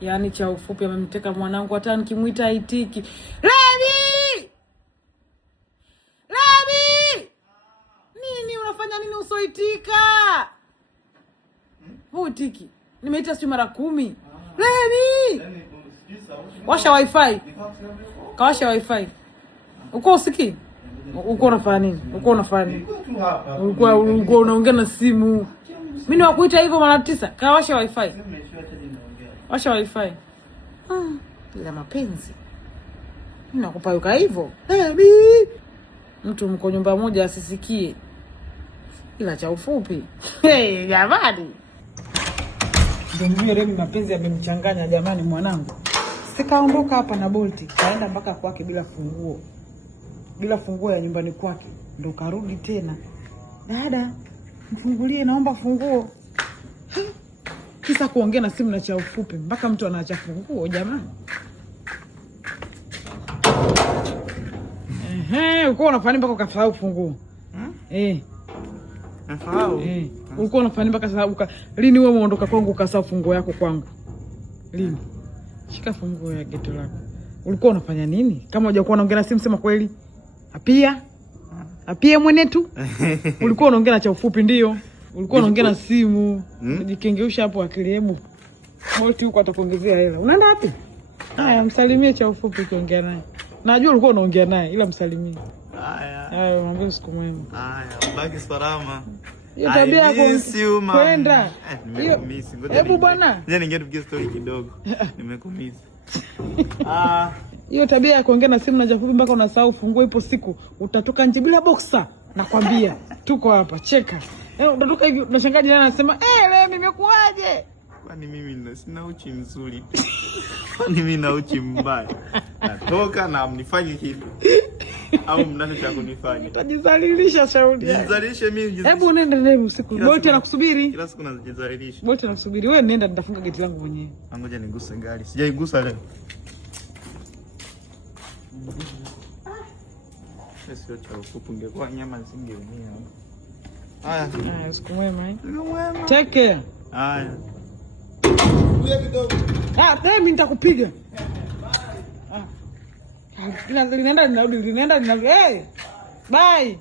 Yaani cha ufupi amemteka mwanangu, hata nikimuita haitiki. Levi! Levi! Nini unafanya nini usoitika? Huitiki. Nimeita sio mara 10. Levi! Washa wifi. Kawasha wifi. Uko usiki? Uko unafanya nini? Uko unafanya nini? Ulikuwa unaongea na simu. Mimi nakuita hivyo mara 9. Kawasha wifi. Washa wifi. Bila mapenzi. Mimi nakupayuka hivyo. Mtu mko nyumba moja asisikie. Ila cha ufupi. Jamani. Ndio Remi mapenzi yamemchanganya jamani mwanangu. Sikaondoka hapa na Bolti, kaenda mpaka kwake bila funguo. Bila funguo ya nyumbani kwake. Ndio karudi tena. Dada, mfungulie naomba funguo. Kisa kuongea na simu na cha ufupi mpaka mtu anaacha funguo jamani. Uko unafanya mpaka ukasahau funguo. Nasahau. Uko unafanya mpaka sababu lini wewe uondoka kwangu ukasahau funguo yako kwangu? Lini? Shika funguo ya geto lako. Ulikuwa unafanya nini? Kama hujakuwa unaongea na simu sema kweli. Apia mwenetu. Ulikuwa unaongea na cha ufupi ndio. Ulikuwa unaongea na simu. Jikengeusha hapo akili hebu. Bolti huko atakuongezea hela. Unaenda wapi? Haya msalimie cha ufupi ukiongea naye. Najua ulikuwa unaongea naye ila msalimie. Haya mwambie siku mwema. Haya, baki salama. Hiyo tabia yako kwenda. Hebu bwana. Je, ningetupigia story kidogo. Nimekumisa. Hiyo tabia ya kuongea na simu na jafupi mpaka unasahau funguo, ipo siku utatoka nje bila boxer. Nakwambia, tuko hapa, cheka. Unatoka hivi unashangaa jana anasema, leo nimekuaje? Kwani mimi sina uchi mzuri. Kwani mimi na uchi mbaya. Natoka na mnifanye kitu. Au mnacho cha kunifanya. Utajizalilisha shauri. Nizalishe mimi. Hebu nenda leo usiku. Bolti anakusubiri. Kila siku najizalilisha. Bolti anakusubiri. Wewe nenda nitafunga geti langu mwenyewe. Ngoja niguse gari. Sijaigusa leo. Sio cha ufupi, ungekuwa nyama zingeumia. Haya, siku mwema. Take care. Haya. Kuja kidogo. Mimi nitakupiga. Linaenda linarudi. Bye.